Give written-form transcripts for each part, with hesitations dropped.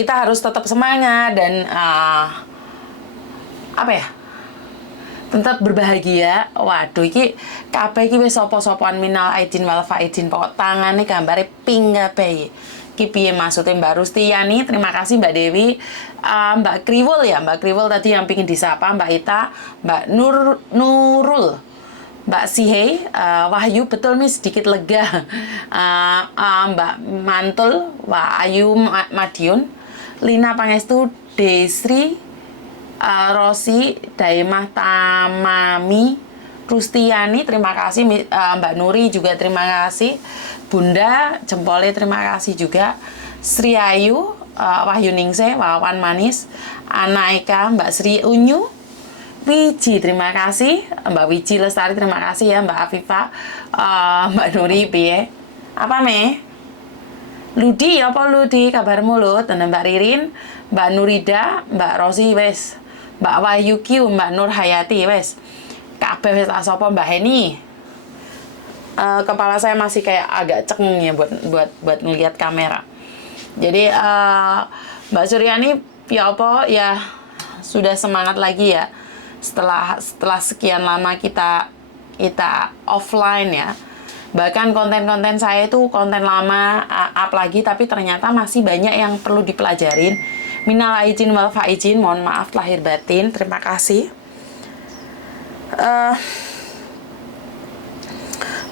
kita harus tetap semangat dan apa ya? Tetap berbahagia. Waduh, iki kabeh iki wis sapa-sapaan minal aidin wal faidin. Pokok tangane gambare pink kabeh. Iki piye maksudnya Mbak Rustiani? Terima kasih Mbak Dewi. Mbak Kriwul ya, Mbak Kriwul tadi yang pingin disapa, Mbak Ita, Mbak Nurul, Mbak Sihei, Wahyu betul nih sedikit lega. Mbak Mantul, Wah Ayu Madiun, Lina Pangestu, Desri, Rosi, Daimah Tamami, Rustiani, terima kasih. Mbak Nuri juga terima kasih. Bunda Jempole terima kasih juga. Sri Ayu, Wahyu Ningse, Wawan Manis, Anaika, Mbak Sri Unyu, Wiji terima kasih. Mbak Wiji Lestari terima kasih ya. Mbak Afifah, Mbak Nuri piye? Apa me? Ludi, apa Ludi? Kabar mulut. Dan Mbak Ririn, Mbak Nurida, Mbak Rosi wes. Mbak Wahyu Q, Mbak Nur Hayati wes. Kabeh wis tak sapa Mbak Heni. Kepala saya masih kayak agak cengeng ya buat ngelihat kamera. Jadi Mbak Suryani ya apa ya sudah semangat lagi ya setelah sekian lama kita offline ya. Bahkan konten-konten saya itu konten lama up lagi tapi ternyata masih banyak yang perlu dipelajarin. Minal aidin wal faizin, mohon maaf lahir batin. Terima kasih.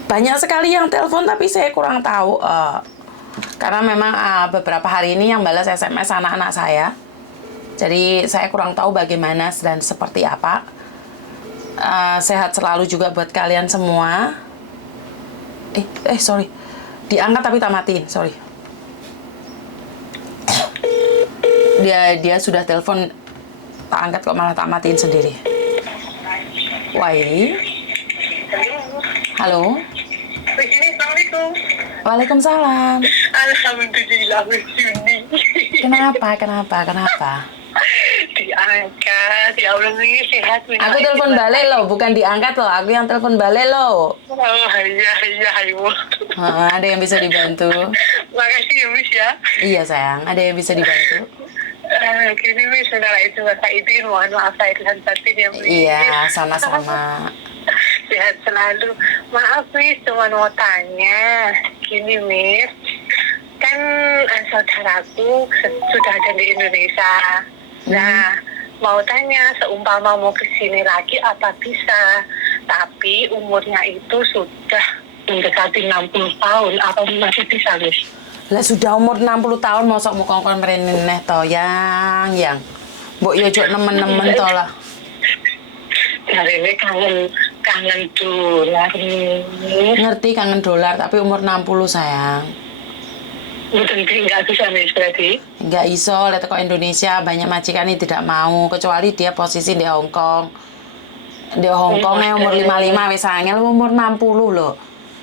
Banyak sekali yang telepon tapi saya kurang tahu karena memang beberapa hari ini yang balas SMS anak-anak saya, jadi saya kurang tahu bagaimana dan seperti apa. Sehat selalu juga buat kalian semua. Sorry, diangkat tapi tak matiin, sorry. Dia sudah telepon, tak angkat kok malah tak matiin sendiri. Wai. Halo. Assalamualaikum. Waalaikumsalam. Alhamdulillah Juni. Kenapa? Diangkat. Ya Allah ini sehat. Aku telepon balik loh, bukan diangkat loh. Aku yang telepon balik loh. Oh iya ibu. Ada yang bisa dibantu? Makasih ya Miss ya. Iya sayang, ada yang bisa dibantu? Gini Miss, segala itu masa itu mohon maaf saya dan batin ya Miss. Iya, sama-sama. Sehat selalu. Maaf Miss, cuma mau tanya. Gini Miss, kan saudaraku sudah ada di Indonesia. Nah, mau tanya, seumpama mau ke sini lagi apa bisa? Tapi umurnya itu sudah mendekati 60 tahun. Apa masih bisa Miss? Lah sudah umur 60 tahun mosok mau kongkon mereneh to yang. Mbok yo jok nemen-nemen to lah. Hari ini kangen dolar nih. Ngerti kangen dolar tapi umur 60 sayang. Mungkin nggak bisa Miss berarti? Nggak iso, lihat kok Indonesia banyak majikan ini tidak mau, kecuali dia posisi di Hong Kong. Di Hong Kong umur 55 wis angel umur 60 loh.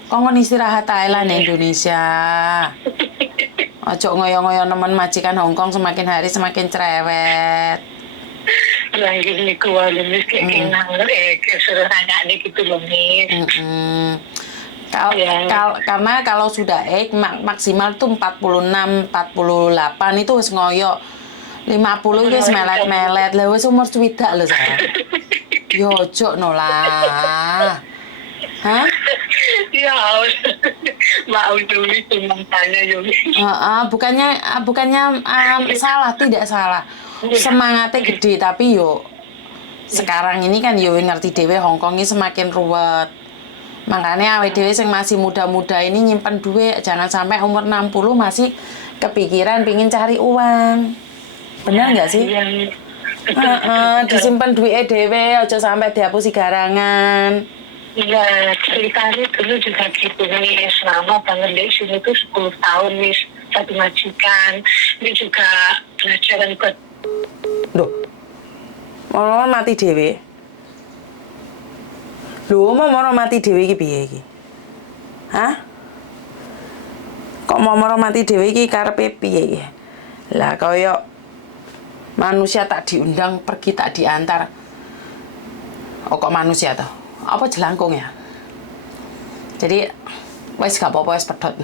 Kongkon istirahat Thailand Indonesia. Ojo ngoyo-ngoyo nemen majikan Hong Kong semakin hari semakin cerewet. Lagi nih kuali Miss kayak suruh nanya nih gitu loh Miss. Karena kalau sudah maksimal tuh 46, 48 itu wis ngoyo. 50 wis melet-melet. Lah wis umur swidak lho saya. Yo ojo no lah. Hah? Ya, mau dulu cuma tanya Yumi. Bukannya salah, tidak salah. Semangatnya gede tapi yo sekarang ini kan yo ngerti dewe Hong Kong ini semakin ruwet. Makanya awake dhewe sing masih muda-muda ini nyimpen duit, jangan sampai umur 60 masih kepikiran pingin cari uang. Benar nggak sih? Disimpan duitnya dhewe, aja sampai dihapusi garangan. Iya, ceritanya dulu juga gitu nih, selama banget di sini tuh 10 tahun nih, satu majikan. Ini juga pelajaran buat. Loh, mau mati dhewe? Loh, mau mati dhewe iki piye iki? Hah? Kok mau mati dhewe iki karepe piye iki? Lah kaya manusia tak diundang, pergi tak diantar. Oh kok manusia toh? Apa jelangkung ya? Jadi wis gak apa-apa wis pedhot.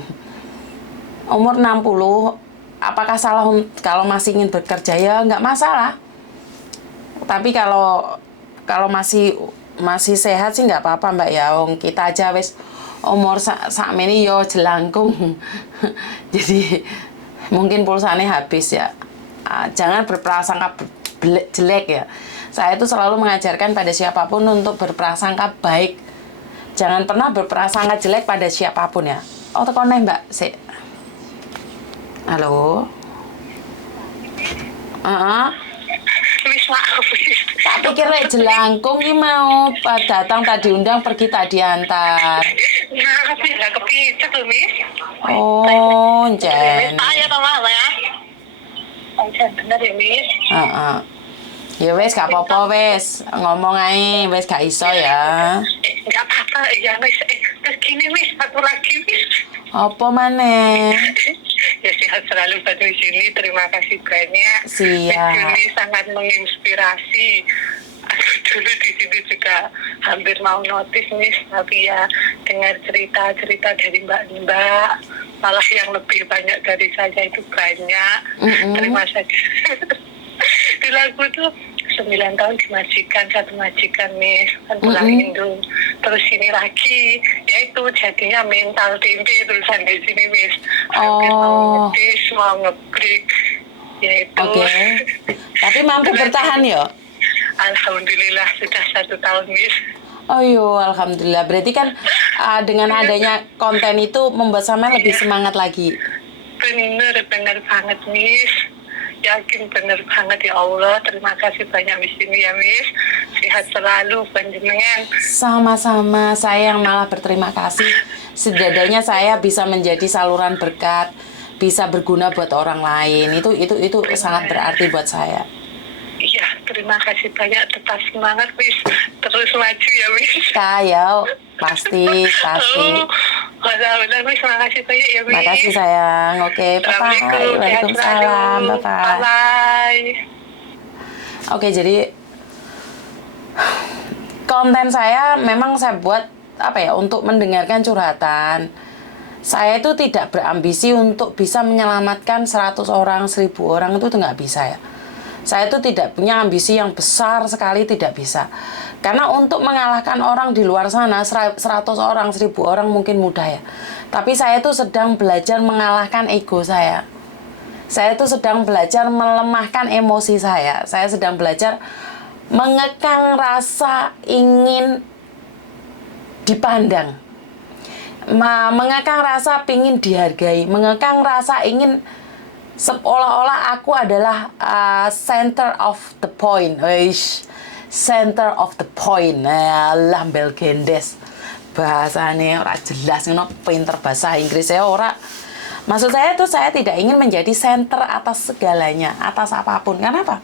Umur 60 apakah salah kalau masih ingin bekerja? Ya nggak masalah. Tapi kalau masih sehat sih nggak apa-apa Mbak ya. Wong kita aja wis umur sakmene yo jelangkung. Jadi mungkin pulsanya habis ya. Jangan berprasangka jelek ya. Saya itu selalu mengajarkan pada siapapun untuk berprasangka baik. Jangan pernah berprasangka jelek pada siapapun ya. Oh tekan nih Mbak, sik. Halo. Wis maaf wis. Tak pikir lek jelangkung ki mau datang tak diundang pergi tak diantar. Maaf ya, nggak kepicet loh, Miss. Oh, Miss, jen. tanya sama apa ya? Bener ya, Miss. Heeh. Ya wes gak apa-apa wes. Ngomong ae wes gak iso ya. Nggak apa-apa, ya Miss. Terus gini, Miss, satu lagi, Miss. Apa maneh? Ya sehat selalu Mbak di sini. Terima kasih banyak. Siap. Ini sangat menginspirasi. Aku dulu di sini juga hampir mau notice nih, tapi ya dengar cerita-cerita dari mbak-mbak, malah yang lebih banyak dari saya itu banyak. Terima kasih. Di lagu tuh 9 tahun di majikan, satu majikan nih kan pulang Indo, terus sini lagi yaitu jadinya mental tempe tulisan di sini Miss, hampir mau ngedis, mau ngebreak yaitu. Oke. Tapi mampu bertahan ya? Alhamdulillah sudah 1 tahun Miss. Oh yo, alhamdulillah. Berarti kan dengan adanya konten itu membuat sama lebih semangat lagi. Bener banget Miss. Yakin bener banget ya Allah. Terima kasih banyak Miss ini ya Miss. Sehat selalu panjenengan. Sama-sama, saya yang malah berterima kasih. Setidaknya saya bisa menjadi saluran berkat, bisa berguna buat orang lain. Itu sangat berarti buat saya. Iya, terima kasih banyak. Tetap semangat Miss. Terus maju ya Miss. Kaya, pasti. Benar Miss, makasih banyak ya Miss. Makasih sayang. Oke, bye-bye. Waalaikumsalam. Bye-bye. Bye. Oke, jadi konten saya memang saya buat untuk mendengarkan curhatan. Saya itu tidak berambisi untuk bisa menyelamatkan 100 orang, 1000 orang, itu nggak bisa ya. Saya itu tidak punya ambisi yang besar sekali, tidak bisa. Karena untuk mengalahkan orang di luar sana, 100 orang, 1000 orang mungkin mudah ya. Tapi saya itu sedang belajar mengalahkan ego saya. Saya itu sedang belajar melemahkan emosi saya. Saya sedang belajar mengekang rasa ingin dipandang. Mengekang rasa ingin dihargai. Mengekang rasa ingin seolah-olah aku adalah center of the point. Center of the point. Lambel gendes. Bahasanya ora jelas, pinter bahasa Inggris saya ora. Maksud saya itu saya tidak ingin menjadi center atas segalanya, atas apapun. Kenapa?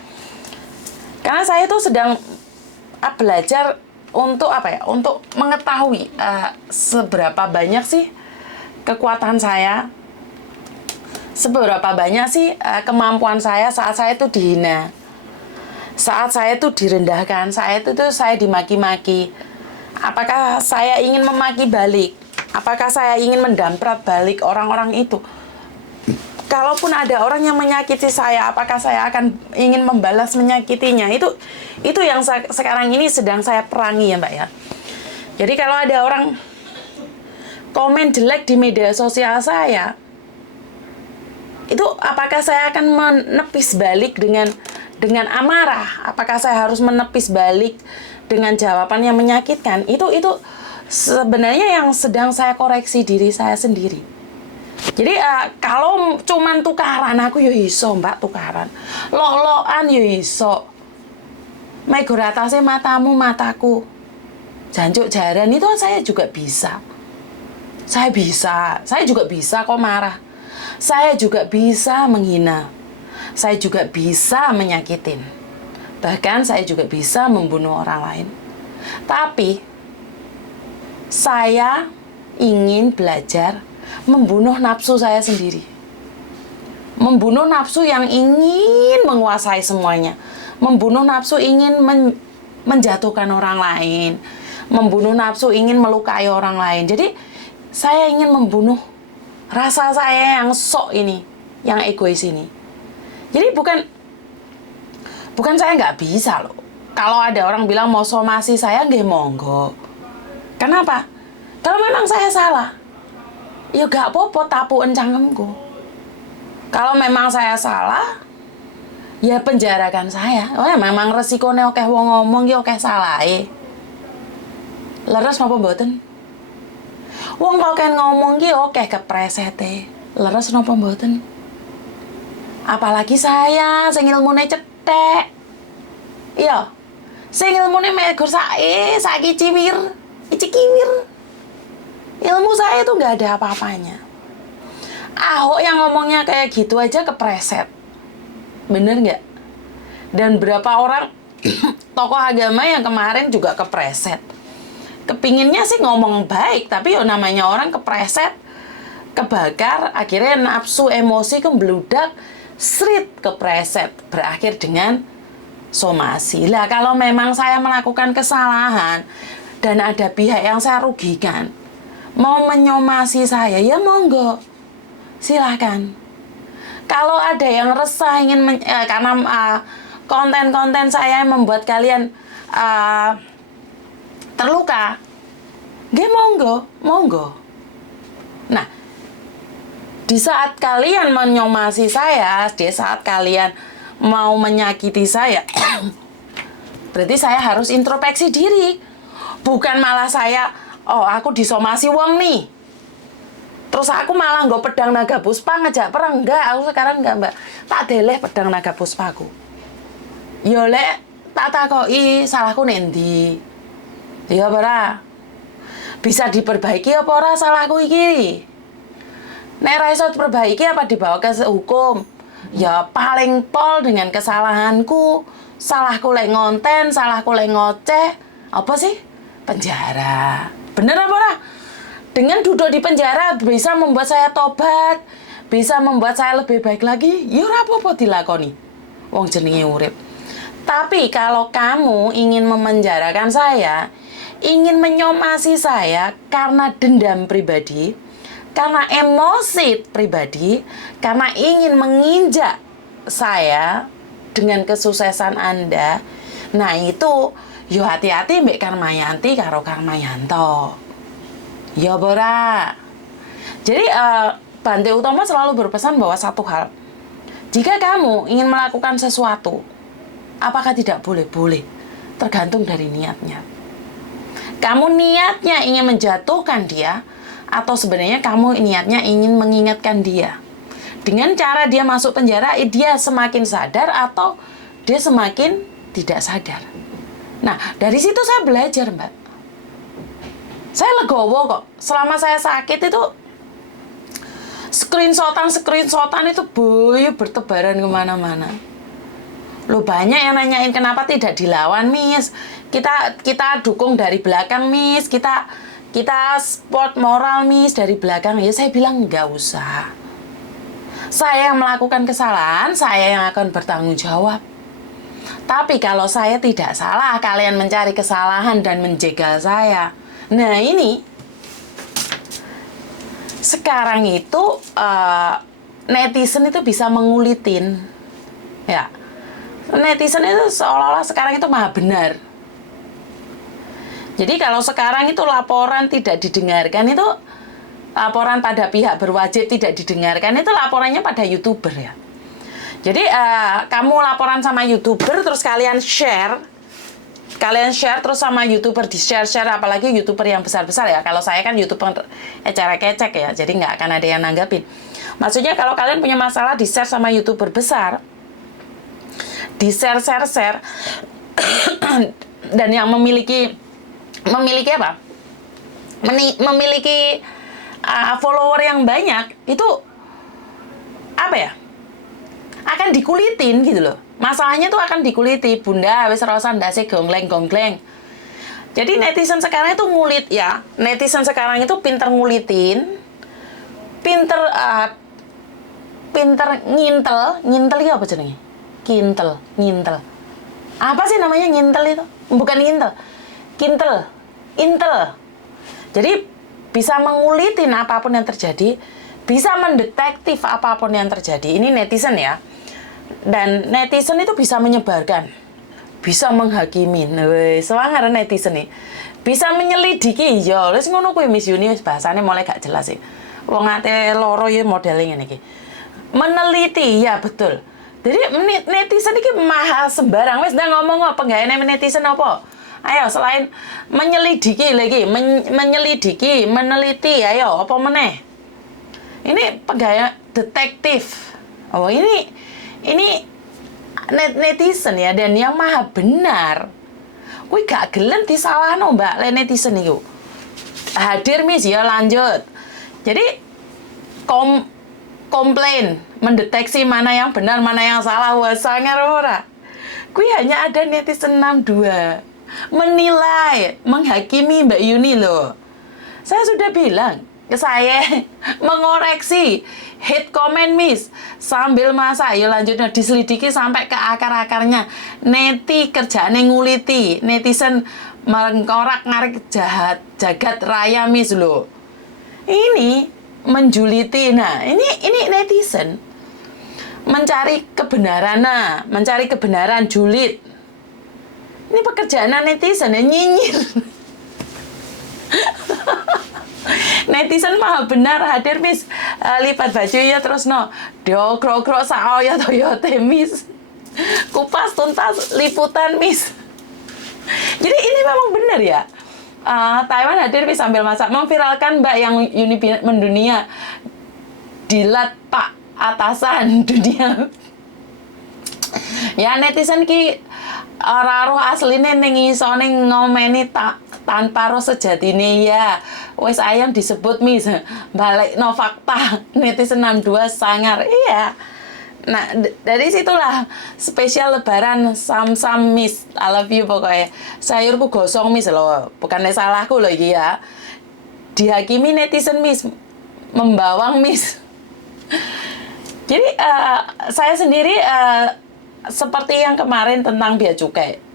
Karena saya itu sedang belajar untuk untuk mengetahui seberapa banyak sih kekuatan saya, seberapa banyak sih kemampuan saya saat saya itu dihina, saat saya itu direndahkan, saya dimaki-maki. Apakah saya ingin memaki balik? Apakah saya ingin mendamprat balik orang-orang itu? Kalaupun ada orang yang menyakiti saya, apakah saya akan ingin membalas menyakitinya? Itu yang sekarang ini sedang saya perangi ya Mbak ya. Jadi kalau ada orang komen jelek di media sosial saya, itu apakah saya akan menepis balik dengan amarah? Apakah saya harus menepis balik dengan jawaban yang menyakitkan? Itu sebenarnya yang sedang saya koreksi diri saya sendiri. Jadi kalau cuman tukaran, aku yo iso Mbak tukaran. Lok-lokan yo iso. Megor atasnya matamu mataku. Jancuk jaran itu saya juga bisa. Saya juga bisa kok marah. Saya juga bisa menghina. Saya juga bisa menyakitin. Bahkan saya juga bisa membunuh orang lain. Tapi saya ingin belajar membunuh nafsu saya sendiri. Membunuh nafsu yang ingin menguasai semuanya. Membunuh nafsu ingin menjatuhkan orang lain. Membunuh nafsu ingin melukai orang lain. Jadi saya ingin membunuh rasa saya yang sok ini. yang egois ini. Jadi bukan saya nggak bisa loh. Kalau ada orang bilang mau somasi saya, nggih monggo. Kenapa? Kalau memang saya salah, ya gak apa-apa tapuken cangkemku. Kalau memang saya salah, ya penjarakan saya. Oh ya memang resikonya akeh wong ngomong ya akeh salahe. Leres napa mboten? Wong kok kan ngomong ki akeh kepresete. Leres napa mboten? Apalagi saya sing ilmune cethek. Iya. Sing ilmune mek gur saiki ciwir, iki kiwir. Ilmu saya itu nggak ada apa-apanya. Ahok yang ngomongnya kayak gitu aja kepreset. Bener nggak? Dan berapa orang tokoh agama yang kemarin juga kepreset. Kepinginnya sih ngomong baik, tapi ya namanya orang kepreset, kebakar, akhirnya nafsu emosi kembludak, srit kepreset, berakhir dengan somasi. Lah kalau memang saya melakukan kesalahan dan ada pihak yang saya rugikan, mau menyomasi saya, ya monggo, silakan. Kalau ada yang resah ingin karena konten-konten saya yang membuat kalian terluka, nggih monggo. Nah, di saat kalian menyomasi saya, di saat kalian mau menyakiti saya, berarti saya harus introspeksi diri. Bukan malah saya, oh aku disomasi wong nih, terus aku malah nggo pedang naga puspa ngejak perang. Enggak, aku sekarang enggak, Mbak. Tak deleh pedang naga puspaku. Yo lek tak takoki salahku nendi. Ya ora. Bisa diperbaiki apa ora salahku iki? Nek ra iso diperbaiki apa dibawa ke hukum? Ya paling pol dengan kesalahanku. Salahku lek ngonten, salahku lek ngoceh. Apa sih? Penjara. Bener apa ora? Dengan duduk di penjara bisa membuat saya tobat, bisa membuat saya lebih baik lagi. Ya ora apa-apa dilakoni. Wong jenenge urip. Tapi kalau kamu ingin memenjarakan saya, ingin menyomasi saya karena dendam pribadi, karena emosi pribadi, karena ingin menginjak saya dengan kesuksesan Anda, nah itu yo hati-hati mbek Karmayanti karo Karmayanto. Ya bora. Jadi Bante Utomo selalu berpesan bahwa satu hal, jika kamu ingin melakukan sesuatu, apakah tidak boleh? Boleh. Tergantung dari niatnya. Kamu niatnya ingin menjatuhkan dia, atau sebenarnya kamu niatnya ingin mengingatkan dia. Dengan cara dia masuk penjara, dia semakin sadar atau dia semakin tidak sadar. Nah, dari situ saya belajar, Mbak. Saya legowo kok. Selama saya sakit itu, screenshotan itu bertebaran kemana-mana. Loh banyak yang nanyain kenapa tidak dilawan, Miss. Kita dukung dari belakang, Miss. Kita support moral, Miss, dari belakang. Ya saya bilang nggak usah. Saya yang melakukan kesalahan, saya yang akan bertanggung jawab. Tapi kalau saya tidak salah, kalian mencari kesalahan dan menjegal saya. Nah ini, sekarang itu netizen itu bisa mengulitin. Ya, netizen itu seolah-olah sekarang itu maha benar. Jadi kalau sekarang itu laporan tidak didengarkan, itu laporan pada pihak berwajib tidak didengarkan, itu laporannya pada YouTuber ya. Jadi kamu laporan sama YouTuber terus kalian share terus sama YouTuber di share apalagi YouTuber yang besar-besar ya. Kalau saya kan YouTuber cara kecek ya, jadi nggak akan ada yang nanggapin. Maksudnya kalau kalian punya masalah di share sama YouTuber besar, di share dan yang memiliki apa? Memiliki follower yang banyak, itu apa ya? Akan dikulitin gitu loh. Masalahnya tuh akan dikuliti. Bunda wis rasa ndase gongleng. Jadi netizen sekarang itu ngulit ya. Netizen sekarang itu pinter ngulitin. Pinter ngintel ya apa jenenge? Ngintel. Apa sih namanya ngintel itu? Bukan ngintel. Intel. Jadi bisa mengulitin apapun yang terjadi bisa mendetektif apapun yang terjadi. Ini netizen ya. Dan netizen itu bisa menyebarkan, bisa menghakimi. Wih, semangat netizen nih. Bisa menyelidiki, ya. Wis ngono kuwi Miss Yuni wis bahasane mulai gak jelas sih. Wong ate loro ya modelnya ngene iki. Meneliti, ya betul. Jadi netizen iki maha sembarang. Wis ndak ngomong apa penggaweane netizen apa? Ayo selain menyelidiki lagi, menyelidiki, meneliti, ayo apa meneh? Ini pegawai detektif. Oh, ini netizen ya, dan yang maha benar. Kuwi gak gelem disalahno, Mbak, le netizen iku. Hadir Miss ya, lanjut. Jadi komplain, mendeteksi mana yang benar, mana yang salah, wasangar ora. Kuwi hanya ada netizen 62. Menilai, menghakimi Mbak Yuni loh. Saya sudah bilang, saya mengoreksi hate comment Miss sambil masa ya lanjutnya diselidiki sampai ke akar-akarnya. Neti kerjaane nguliti, netizen mengkorak-ngarik jagat raya Miss loh. Ini menjuliti. Nah, ini netizen mencari kebenaran, mencari kebenaran, julid. Ini pekerjaan netizen ya, nyinyir. Netizen maha benar, hadir Miss, lipat baju ya terus no diogrok-grok saoya toyote Miss, kupas tuntas liputan Miss. Jadi ini memang benar ya. Taiwan hadir Miss sambil masak, memviralkan Mbak yang Yuni mendunia dilat Pak atasan dunia. Ya netizen ki ora roh asline ning isone ngomeni tanpa roh sejatine ya. Wis ayam disebut Miss. Balikno fakta. Netizen 62 sangar. Iya. Nah, dari situlah spesial lebaran sam-sam Miss. I love you pokoknya. Sayurku gosong Miss loh. Bukannya salahku loh iki ya. Dihakimi netizen Miss. Membawang Miss. Jadi saya sendiri seperti yang kemarin tentang bea cukai.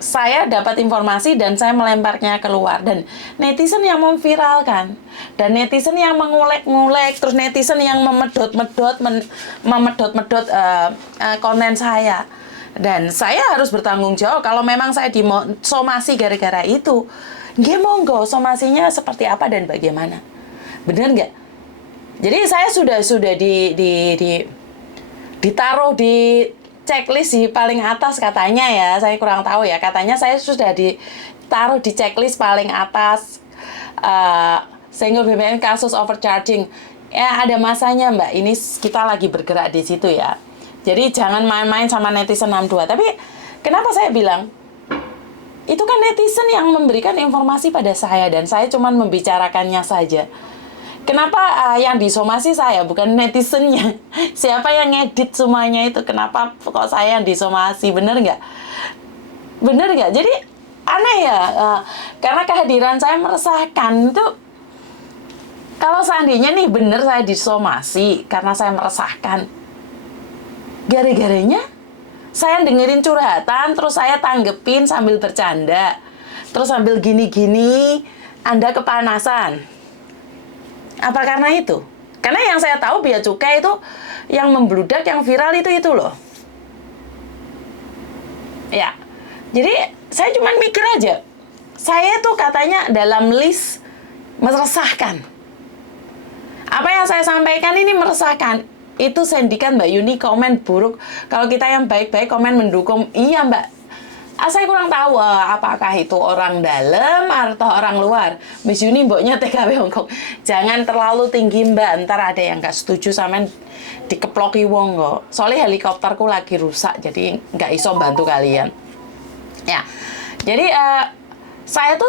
Saya dapat informasi dan saya melemparnya keluar. Dan netizen yang memviralkan. Dan netizen yang mengulek-ngulek. Terus netizen yang memedot-medot konten saya. Dan saya harus bertanggung jawab kalau memang saya disomasi gara-gara itu. Nggih monggo, somasinya seperti apa dan bagaimana. Benar nggak? Jadi saya sudah ditaruh di checklist di paling atas katanya ya, saya kurang tahu ya, katanya saya sudah ditaruh di checklist paling atas single BBM kasus overcharging. Ya ada masanya Mbak, ini kita lagi bergerak di situ ya. Jadi jangan main-main sama netizen 62. Tapi kenapa saya bilang itu kan netizen yang memberikan informasi pada saya dan saya cuma membicarakannya saja. Kenapa yang disomasi saya, bukan netizennya? Siapa yang ngedit semuanya itu? Kenapa kok saya yang disomasi? Bener nggak? Bener nggak? Jadi aneh ya. Karena kehadiran saya meresahkan. Itu kalau seandainya nih bener saya disomasi karena saya meresahkan. Gara-garanya saya dengerin curhatan, terus saya tanggepin sambil bercanda. Terus sambil gini-gini, Anda kepanasan. Apa karena itu? Karena yang saya tahu bea cukai itu yang membludak, yang viral itu loh. Ya. Jadi saya cuma mikir aja. Saya tuh katanya dalam list meresahkan. Apa yang saya sampaikan ini meresahkan. Itu sindikat Mbak Yuni komen buruk. Kalau kita yang baik-baik komen mendukung. Iya Mbak. Saya kurang tahu apakah itu orang dalam atau orang luar. Miss Yuni mboknya TKW Hongkong. Jangan terlalu tinggi Mbak, ntar ada yang gak setuju sama dikeploki wong kok. Soalnya helikopterku lagi rusak, jadi gak iso bantu kalian. Ya, jadi saya tuh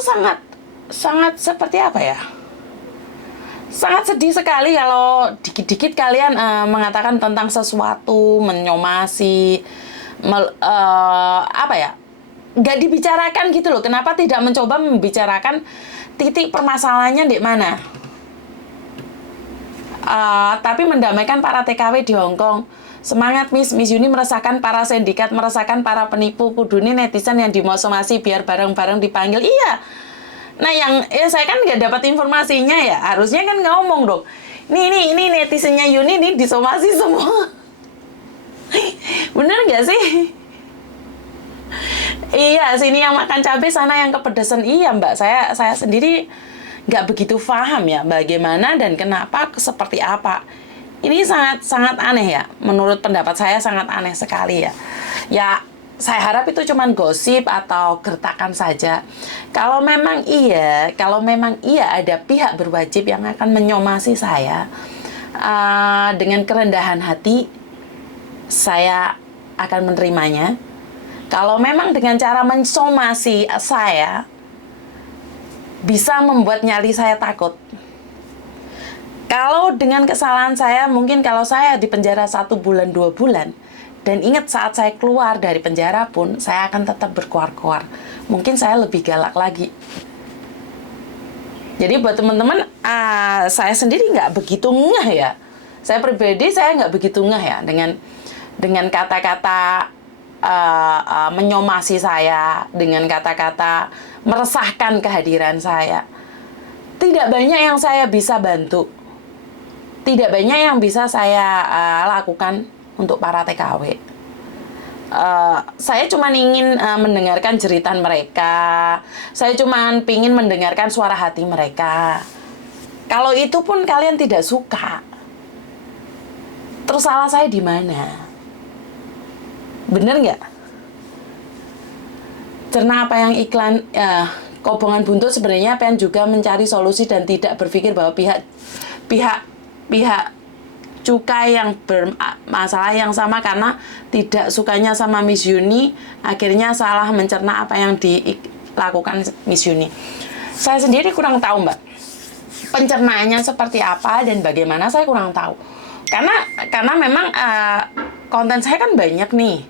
sangat seperti apa ya? Sangat sedih sekali kalau dikit-dikit kalian mengatakan tentang sesuatu, menyomasi, apa ya? Nggak dibicarakan gitu loh. Kenapa tidak mencoba membicarakan titik permasalahannya di mana? Tapi mendamaikan para TKW di Hong Kong. Semangat Miss Yuni meresahkan para sindikat, meresahkan para penipu, kudune netizen yang dimosomasi biar bareng-bareng dipanggil. Iya. Nah saya kan nggak dapat informasinya ya. Harusnya kan ngomong dong. Ini netizennya Yuni nih disomasi semua. Bener nggak sih? Iya, sini yang makan cabai, sana yang kepedesan. Iya, Mbak. Saya sendiri nggak begitu paham ya bagaimana dan kenapa seperti apa. Ini sangat aneh ya. Menurut pendapat saya sangat aneh sekali ya. Ya, saya harap itu cuman gosip atau gertakan saja. Kalau memang iya ada pihak berwajib yang akan menyomasi saya dengan kerendahan hati, saya akan menerimanya. Kalau memang dengan cara mensomasi saya bisa membuat nyali saya takut. Kalau dengan kesalahan saya, mungkin kalau saya di penjara 1 bulan, 2 bulan, dan ingat saat saya keluar dari penjara pun, saya akan tetap berkuar-kuar. Mungkin saya lebih galak lagi. Jadi buat teman-teman, saya sendiri nggak begitu ngeh ya. Saya pribadi, saya nggak begitu ngeh ya dengan kata-kata menyomasi saya, dengan kata-kata meresahkan kehadiran saya. Tidak banyak yang saya bisa bantu. Tidak banyak yang bisa saya lakukan untuk para TKW. Saya cuma ingin mendengarkan jeritan mereka. Saya cuma ingin mendengarkan suara hati mereka. Kalau itu pun kalian tidak suka, terus salah saya di mana? Bener nggak? Cerna apa yang iklan Kobongan Buntut sebenarnya pengen juga mencari solusi dan tidak berpikir bahwa pihak cukai yang bermasalah yang sama karena tidak sukanya sama Miss Yuni, akhirnya salah mencerna apa yang dilakukan Miss Yuni. Saya sendiri kurang tahu, Mbak. Pencernaannya seperti apa dan bagaimana saya kurang tahu. Karena memang konten saya kan banyak nih.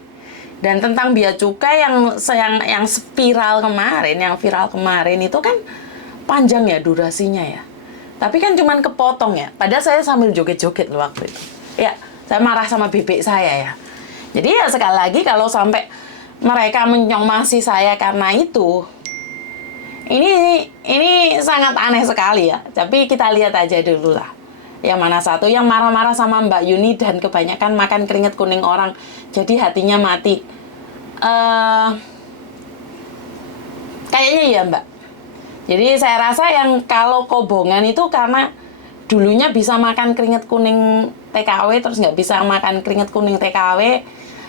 Dan tentang bea cukai yang viral kemarin itu kan panjang ya durasinya ya. Tapi kan cuman kepotong ya. Padahal saya sambil joget-joget loh waktu itu. Ya, saya marah sama bebek saya ya. Jadi ya sekali lagi kalau sampai mereka menyomasi saya karena itu, ini sangat aneh sekali ya. Tapi kita lihat aja dulu lah. Yang mana satu yang marah-marah sama Mbak Yuni dan kebanyakan makan keringet kuning orang, jadi hatinya mati. Kayaknya ya, Mbak. Jadi saya rasa yang kalau Kobongan itu karena dulunya bisa makan keringet kuning TKW terus nggak bisa makan keringet kuning TKW,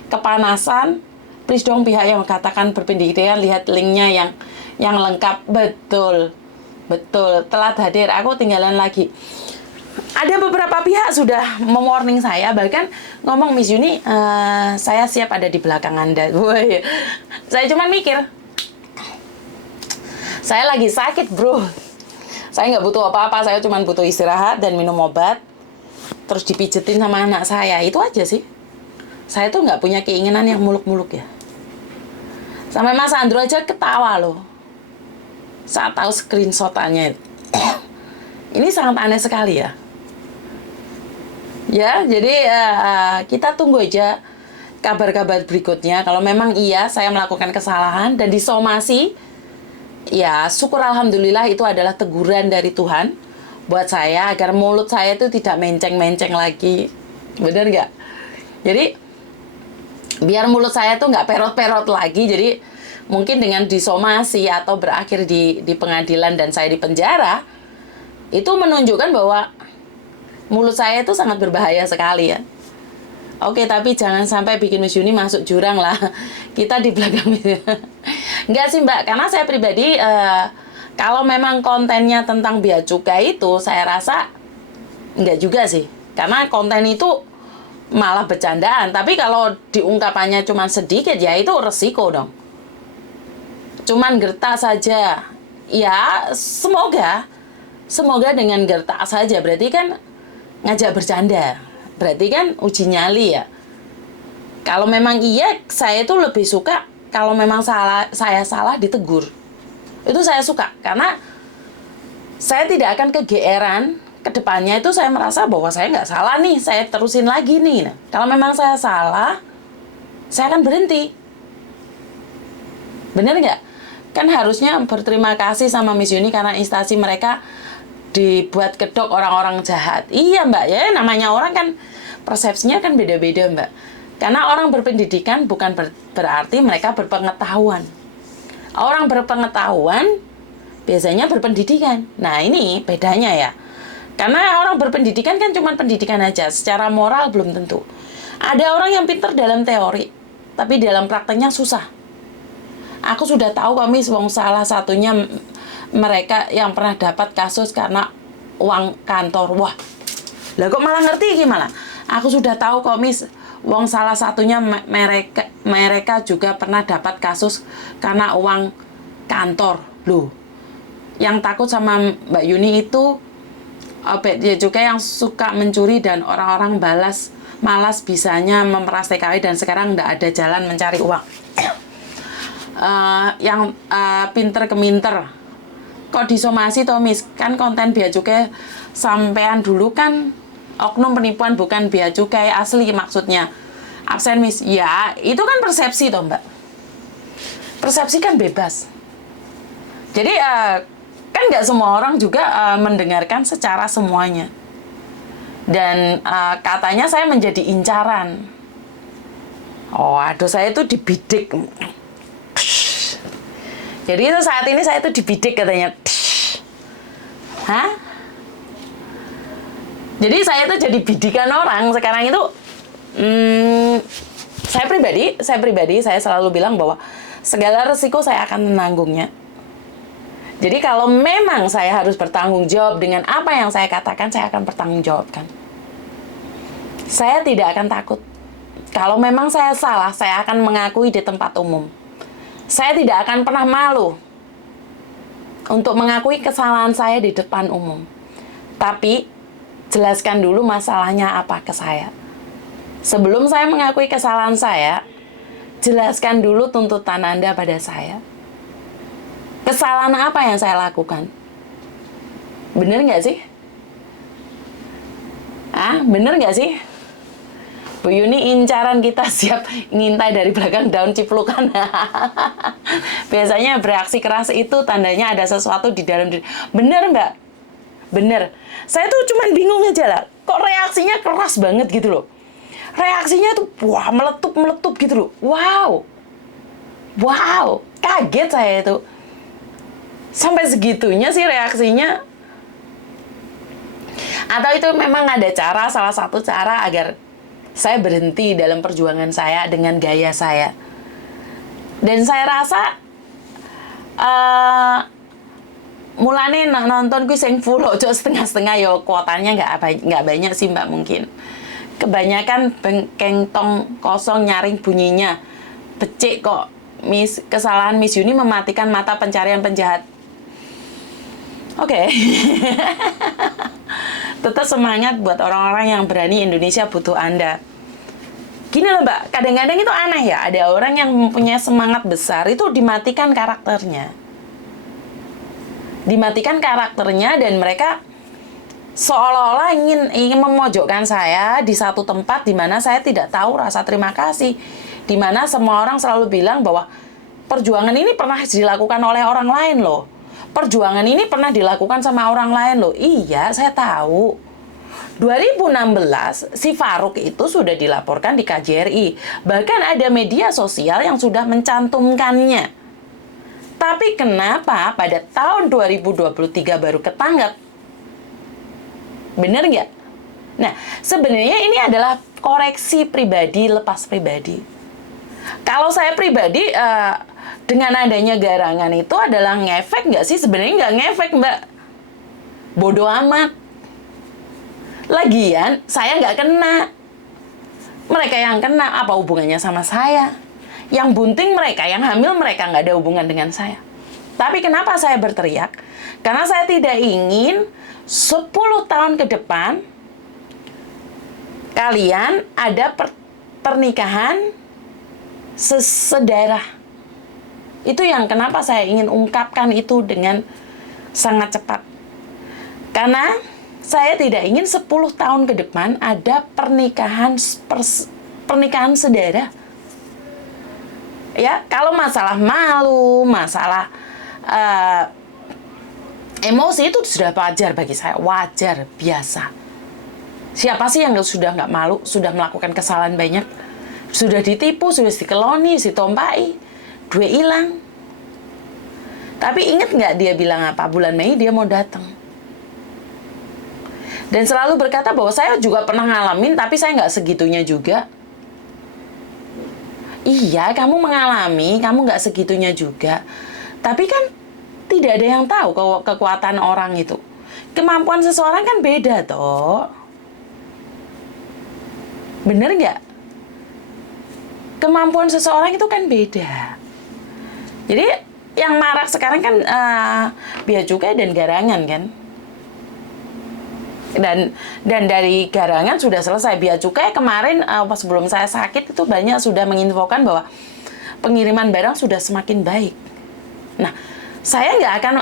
kepanasan. Please dong pihak yang katakan berpendidikan lihat linknya yang lengkap. Betul telat hadir, aku tinggalan lagi. Ada beberapa pihak sudah mewarning saya, bahkan ngomong, Miss Yuni, saya siap ada di belakang Anda. Woy. Saya cuma mikir, saya lagi sakit, bro. Saya nggak butuh apa-apa, saya cuma butuh istirahat dan minum obat, terus dipijetin sama anak saya, itu aja sih. Saya tuh nggak punya keinginan yang muluk-muluk ya. Sampai Mas Andro aja ketawa loh saat tahu screenshotannya. Ini sangat aneh sekali ya. Ya, jadi kita tunggu aja kabar-kabar berikutnya. Kalau memang iya saya melakukan kesalahan dan disomasi, ya syukur alhamdulillah itu adalah teguran dari Tuhan buat saya agar mulut saya itu tidak menceng-menceng lagi. Bener nggak? Jadi biar mulut saya tuh nggak perot-perot lagi. Jadi mungkin dengan disomasi atau berakhir di pengadilan dan saya di penjara, itu menunjukkan bahwa mulut saya itu sangat berbahaya sekali ya. Oke, tapi jangan sampai bikin Miss Yuni masuk jurang lah. Kita di belakang. Enggak sih, Mbak, karena saya pribadi kalau memang kontennya tentang bea cukai itu saya rasa enggak juga sih. Karena konten itu malah bercandaan, tapi kalau diungkapannya cuma sedikit ya itu resiko dong. Cuman gertak saja. Ya, semoga dengan gertak saja, berarti kan ngajak bercanda. Berarti kan uji nyali ya. Kalau memang iya, saya tuh lebih suka kalau memang saya salah ditegur. Itu saya suka, karena saya tidak akan kegeeran. Kedepannya itu saya merasa bahwa saya nggak salah nih, saya terusin lagi nih. Nah, kalau memang saya salah, saya akan berhenti. Bener nggak? Kan harusnya berterima kasih sama Miss Yuni karena instansi mereka dibuat kedok orang-orang jahat. Iya Mbak, ya namanya orang kan persepsinya kan beda-beda Mbak. Karena orang berpendidikan bukan berarti mereka berpengetahuan. Orang berpengetahuan biasanya berpendidikan. Nah ini bedanya ya. Karena orang berpendidikan kan cuma pendidikan aja, secara moral belum tentu. Ada orang yang pintar dalam teori, tapi dalam prakteknya susah. Aku sudah tahu kami salah satunya mereka yang pernah dapat kasus karena uang kantor. Wah, lah kok malah ngerti gimana? Aku sudah tahu komis uang salah satunya mereka juga pernah dapat kasus karena uang kantor. Loh, yang takut sama Mbak Yuni itu dia juga yang suka mencuri dan orang-orang malas bisanya memeras TKW dan sekarang nggak ada jalan mencari uang. Yang pinter keminter kok disomasi Tomis kan konten bea cukai sampean dulu kan oknum penipuan bukan bea cukai asli maksudnya absen Miss ya itu kan persepsi toh Mbak, persepsi kan bebas jadi kan nggak semua orang juga mendengarkan secara semuanya dan katanya saya menjadi incaran. Oh aduh saya itu dibidik. Jadi itu saat ini saya itu dibidik katanya. Hah? Jadi saya itu jadi bidikan orang sekarang itu. Saya pribadi saya selalu bilang bahwa segala resiko saya akan menanggungnya. Jadi kalau memang saya harus bertanggung jawab dengan apa yang saya katakan, saya akan bertanggung jawabkan. Saya tidak akan takut. Kalau memang saya salah, saya akan mengakui di tempat umum. Saya tidak akan pernah malu untuk mengakui kesalahan saya di depan umum. Tapi, jelaskan dulu masalahnya apa ke saya. Sebelum saya mengakui kesalahan saya, jelaskan dulu tuntutan Anda pada saya. Kesalahan apa yang saya lakukan? Bener nggak sih? Bener nggak sih? Bu Yuni incaran kita siap ngintai dari belakang daun ciplukan. Biasanya bereaksi keras itu tandanya ada sesuatu di dalam diri. Bener Mbak? Bener. Saya tuh cuman bingung aja lah. Kok reaksinya keras banget gitu loh. Reaksinya tuh wah meletup gitu loh. Wow. Kaget saya itu. Sampai segitunya sih reaksinya. Atau itu memang ada cara, salah satu cara agar saya berhenti dalam perjuangan saya dengan gaya saya. Dan saya rasa mulane nonton ku sing full ojo setengah-setengah yo kuotanya nggak banyak sih Mbak mungkin. Kebanyakan bengkeng tong kosong nyaring bunyinya. Becik kok kesalahan Miss Yuni mematikan mata pencarian penjahat. Oke. Tetap semangat buat orang-orang yang berani, Indonesia butuh Anda. Gini loh Mbak, kadang-kadang itu aneh ya, ada orang yang mempunyai semangat besar, itu dimatikan karakternya. Dimatikan karakternya dan mereka seolah-olah ingin memojokkan saya di satu tempat di mana saya tidak tahu rasa terima kasih. Di mana semua orang selalu bilang bahwa perjuangan ini pernah dilakukan oleh orang lain loh. Perjuangan ini pernah dilakukan sama orang lain loh. Iya, saya tahu. 2016, si Farouk itu sudah dilaporkan di KJRI. Bahkan ada media sosial yang sudah mencantumkannya. Tapi kenapa pada tahun 2023 baru ketangkep? Bener nggak? Nah, sebenarnya ini adalah koreksi pribadi, lepas pribadi. Kalau saya pribadi, dengan adanya garangan itu adalah ngefek nggak sih? Sebenarnya nggak ngefek, Mbak. Bodoh amat. Lagian, saya nggak kena. Mereka yang kena, apa hubungannya sama saya? Yang bunting mereka, yang hamil mereka nggak ada hubungan dengan saya. Tapi kenapa saya berteriak? Karena saya tidak ingin 10 tahun ke depan kalian ada pernikahan sedarah. Itu yang kenapa saya ingin ungkapkan itu dengan sangat cepat. Karena saya tidak ingin 10 tahun ke depan ada pernikahan sedarah. Ya, kalau masalah malu, masalah Emosi itu sudah wajar bagi saya, wajar, biasa. Siapa sih yang sudah nggak malu, sudah melakukan kesalahan banyak, sudah ditipu, sudah dikeloni, ditompai, duit hilang. Tapi ingat nggak dia bilang apa? Bulan Mei dia mau datang. Dan selalu berkata bahwa saya juga pernah ngalamin, tapi saya nggak segitunya juga. Iya, kamu mengalami, kamu nggak segitunya juga. Tapi kan tidak ada yang tahu kekuatan orang itu. Kemampuan seseorang kan beda, toh. Bener nggak? Kemampuan seseorang itu kan beda. Jadi, yang marak sekarang kan bea cukai dan garangan, kan? Dan dari garangan sudah selesai. Bea cukai kemarin, sebelum saya sakit, itu banyak sudah menginfokan bahwa pengiriman barang sudah semakin baik. Nah, saya nggak akan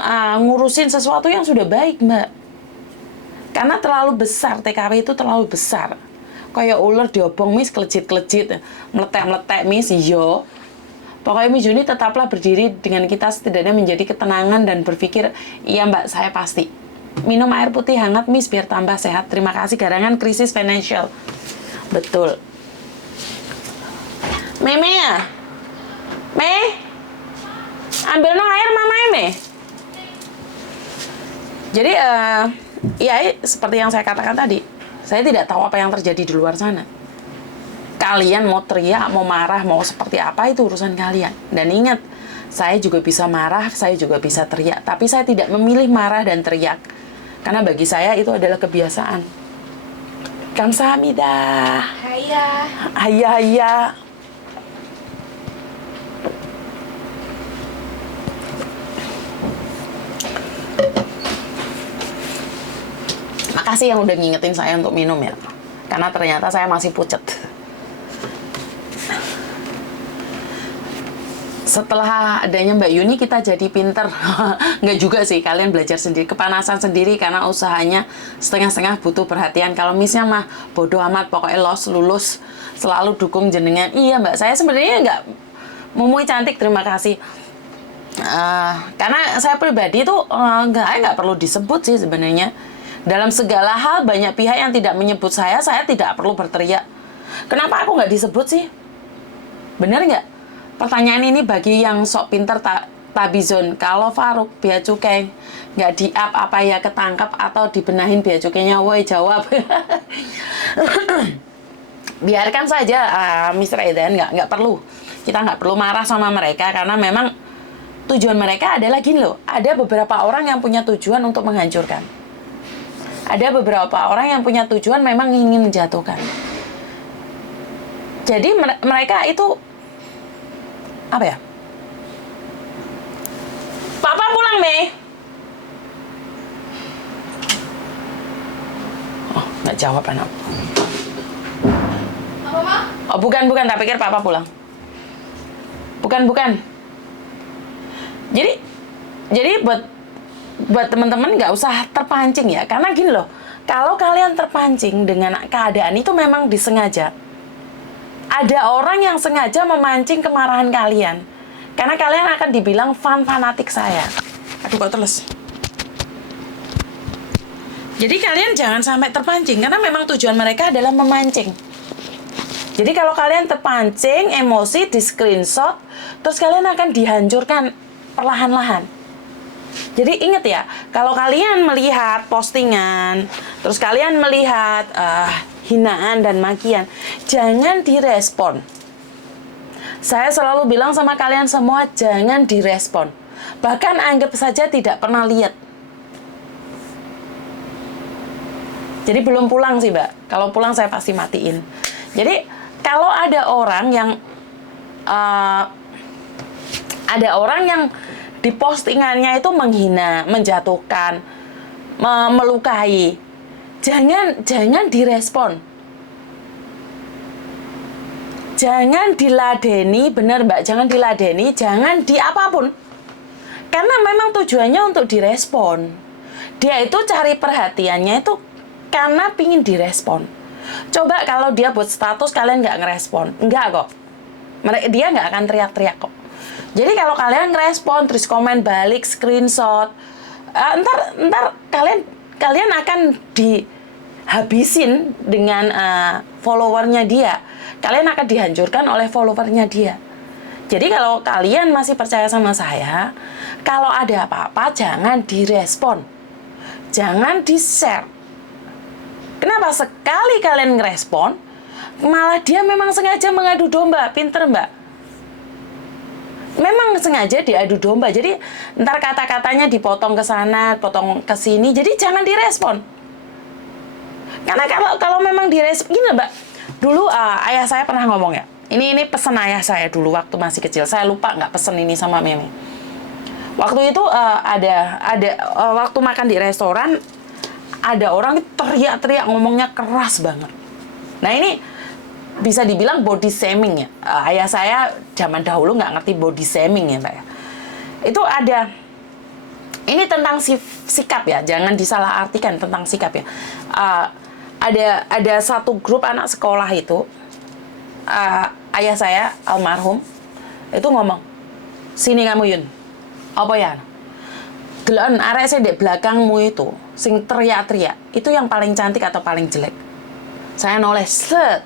ngurusin sesuatu yang sudah baik, Mbak. Karena terlalu besar, TKW itu terlalu besar. Kayak ular diobong, Miss, kelejit-kelejit, meletek-meletek, Miss, iyo. Pokoknya Miss Juni tetaplah berdiri dengan kita setidaknya menjadi ketenangan dan berpikir, iya Mbak, saya pasti. Minum air putih hangat, Miss, biar tambah sehat. Terima kasih, garangan krisis financial. Betul. Meme ya? Ambil no air mama Eme. Jadi ya seperti yang saya katakan tadi, saya tidak tahu apa yang terjadi di luar sana. Kalian mau teriak, mau marah, mau seperti apa, itu urusan kalian. Dan ingat, saya juga bisa marah, saya juga bisa teriak, tapi saya tidak memilih marah dan teriak, karena bagi saya itu adalah kebiasaan. Kamsahamnida. Hayya. Makasih yang udah ngingetin saya untuk minum ya. Karena ternyata saya masih pucet. Setelah adanya Mbak Yuni kita jadi pinter. Nggak juga sih, kalian belajar sendiri. Kepanasan sendiri karena usahanya setengah-setengah butuh perhatian. Kalau Missnya mah bodoh amat, pokoknya lulus. Selalu dukung jenengan. Iya Mbak, saya sebenarnya nggak Mumui cantik, terima kasih. Karena saya pribadi tuh nggak perlu disebut sih sebenarnya. Dalam segala hal banyak pihak yang tidak menyebut saya tidak perlu berteriak. Kenapa aku nggak disebut sih? Bener nggak? Pertanyaan ini bagi yang sok pinter tabizon. Kalau Faruk bea cukai nggak di-up apa ya ketangkap atau dibenahin bea cukainya? Woi jawab. Biarkan saja Mr. Eden, nggak perlu. Kita nggak perlu marah sama mereka karena memang tujuan mereka adalah gini loh. Ada beberapa orang yang punya tujuan untuk menghancurkan. Ada beberapa orang yang punya tujuan memang ingin menjatuhkan. Jadi mereka itu apa ya? Papa pulang, Mei. Oh, nggak jawab anak. Apa, Ma? Oh, bukan, tak pikir Papa pulang. Bukan. Jadi buat teman-teman nggak usah terpancing ya, karena gini loh, kalau kalian terpancing dengan keadaan itu memang disengaja. Ada orang yang sengaja memancing kemarahan kalian, karena kalian akan dibilang fanatik saya. Aduh kok teles. Jadi kalian jangan sampai terpancing, karena memang tujuan mereka adalah memancing. Jadi kalau kalian terpancing, emosi, di screenshot, terus kalian akan dihancurkan perlahan-lahan. Jadi ingat ya, kalau kalian melihat postingan, terus kalian melihat hinaan dan makian, jangan direspon. Saya selalu bilang sama kalian semua, jangan direspon. Bahkan anggap saja tidak pernah lihat. Jadi belum pulang sih, Mbak. Kalau pulang saya pasti matiin. Jadi kalau ada orang yang di postingannya itu menghina, menjatuhkan, melukai, jangan direspon. Jangan diladeni, benar Mbak, jangan diladeni, jangan di apapun. Karena memang tujuannya untuk direspon. Dia itu cari perhatiannya itu karena pingin direspon. Coba kalau dia buat status kalian nggak ngerespon, enggak kok. Dia nggak akan teriak-teriak kok. Jadi kalau kalian ngerespon, terus komen balik, screenshot, ntar kalian akan dihabisin dengan followernya dia. Kalian akan dihancurkan oleh followernya dia. Jadi kalau kalian masih percaya sama saya, kalau ada apa-apa jangan direspon, jangan di-share. Kenapa? Sekali kalian ngerespon, malah dia memang sengaja mengadu domba. Pinter Mbak. Memang sengaja diadu domba. Jadi ntar kata-katanya dipotong ke sana, potong ke sini. Jadi jangan direspon. Karena kalau memang direspon, gini Mbak. Dulu ayah saya pernah ngomong ya. Ini pesan ayah saya dulu waktu masih kecil. Saya lupa nggak pesen ini sama Mimi. Waktu itu waktu makan di restoran, ada orang teriak-teriak ngomongnya keras banget. Nah ini bisa dibilang body shaming ya. Ayah saya zaman dahulu nggak ngerti body shaming ya Mbak ya. Itu ada, ini tentang sikap ya, jangan disalahartikan tentang sikap ya. Ada satu grup anak sekolah itu, ayah saya almarhum itu ngomong, sini kamu Yun, apa ya? Delon arek sing di belakangmu itu, sing teriak-teriak, itu yang paling cantik atau paling jelek? Saya noleh, set.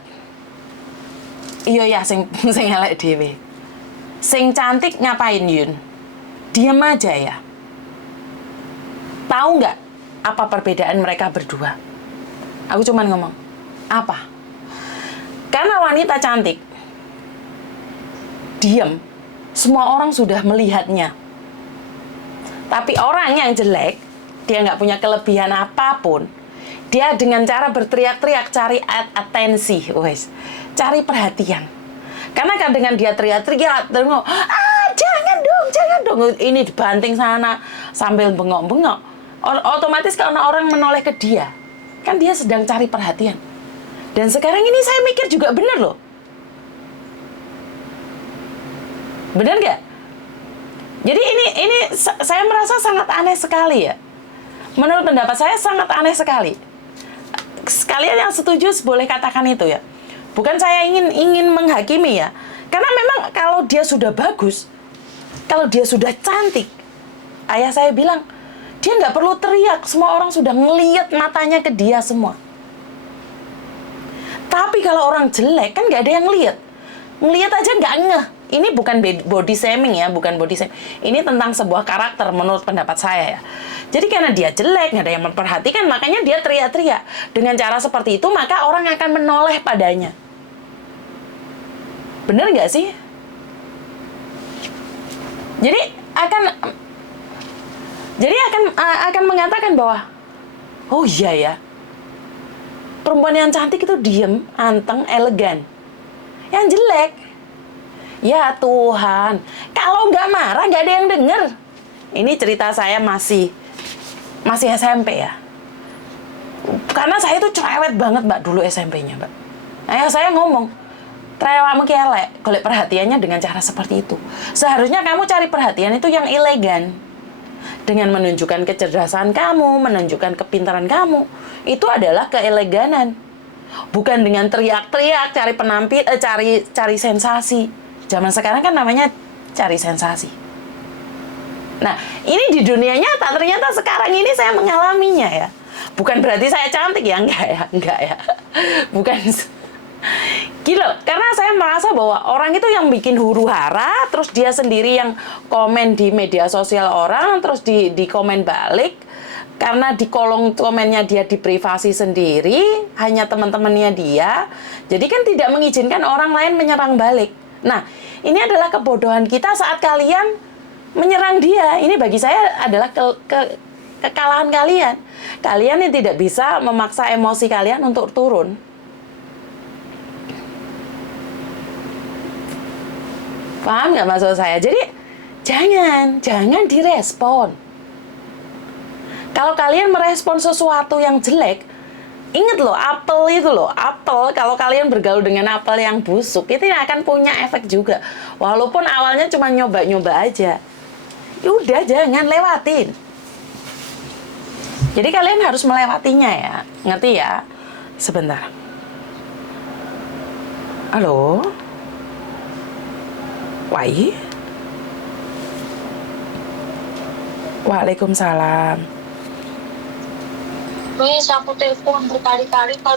Iya ya, sing elek dhewe. Sing cantik ngapain Yun? Diam aja ya. Tahu nggak apa perbedaan mereka berdua? Aku cuman ngomong, apa? Karena wanita cantik, diam, semua orang sudah melihatnya. Tapi orang yang jelek, dia nggak punya kelebihan apapun, dia dengan cara berteriak-teriak cari atensi, wes, cari perhatian. Karena kan dengan dia teriak-teriak, jangan dong, ini dibanting sana sambil bengok-bengok, otomatis kalau orang menoleh ke dia, kan dia sedang cari perhatian. Dan sekarang ini saya mikir juga benar loh. Benar nggak? Jadi ini saya merasa sangat aneh sekali ya. Menurut pendapat saya sangat aneh sekali. Sekalian yang setuju boleh katakan itu ya. Bukan saya ingin menghakimi ya. Karena memang kalau dia sudah bagus, kalau dia sudah cantik, ayah saya bilang, dia nggak perlu teriak. Semua orang sudah ngelihat matanya ke dia semua. Tapi kalau orang jelek kan nggak ada yang lihat. Ngelihat aja nggak ngeh. Ini bukan body shaming ya, bukan body shaming. Ini tentang sebuah karakter menurut pendapat saya ya. Jadi karena dia jelek, nggak ada yang memperhatikan, makanya dia teriak-teriak. Dengan cara seperti itu, maka orang akan menoleh padanya. Bener nggak sih? Jadi akan mengatakan bahwa, oh iya ya, perempuan yang cantik itu diem, anteng, elegan. Yang jelek, ya Tuhan, kalau nggak marah nggak ada yang denger. Ini cerita saya masih SMP ya. Karena saya itu cerewet banget Mbak dulu SMP-nya Mbak. Ayah saya ngomong, cerewetmu ki elek, golek perhatiannya dengan cara seperti itu. Seharusnya kamu cari perhatian itu yang elegan. Dengan menunjukkan kecerdasan kamu, menunjukkan kepintaran kamu. Itu adalah keeleganan. Bukan dengan teriak-teriak, cari sensasi. Zaman sekarang kan namanya cari sensasi. Nah, ini di dunia nyata, ternyata sekarang ini saya mengalaminya ya. Bukan berarti saya cantik ya, enggak ya. Bukan. Gila, karena saya merasa bahwa orang itu yang bikin huru-hara, terus dia sendiri yang komen di media sosial orang, terus di komen balik. Karena di kolom komennya dia di privasi sendiri, hanya teman-temannya dia. Jadi kan tidak mengizinkan orang lain menyerang balik. Nah, ini adalah kebodohan kita saat kalian menyerang dia. Ini bagi saya adalah kekalahan kalian. Kalian yang tidak bisa memaksa emosi kalian untuk turun. Paham nggak maksud saya? Jadi, jangan direspon. Kalau kalian merespon sesuatu yang jelek, ingat loh, apel itu loh, apel, kalau kalian bergaul dengan apel yang busuk, itu akan punya efek juga. Walaupun awalnya cuma nyoba-nyoba aja. Udah, jangan lewatin. Jadi kalian harus melewatinya ya, ngerti ya? Sebentar. Halo? Wai? Waalaikumsalam. Miss, aku telepon berkali-kali kalau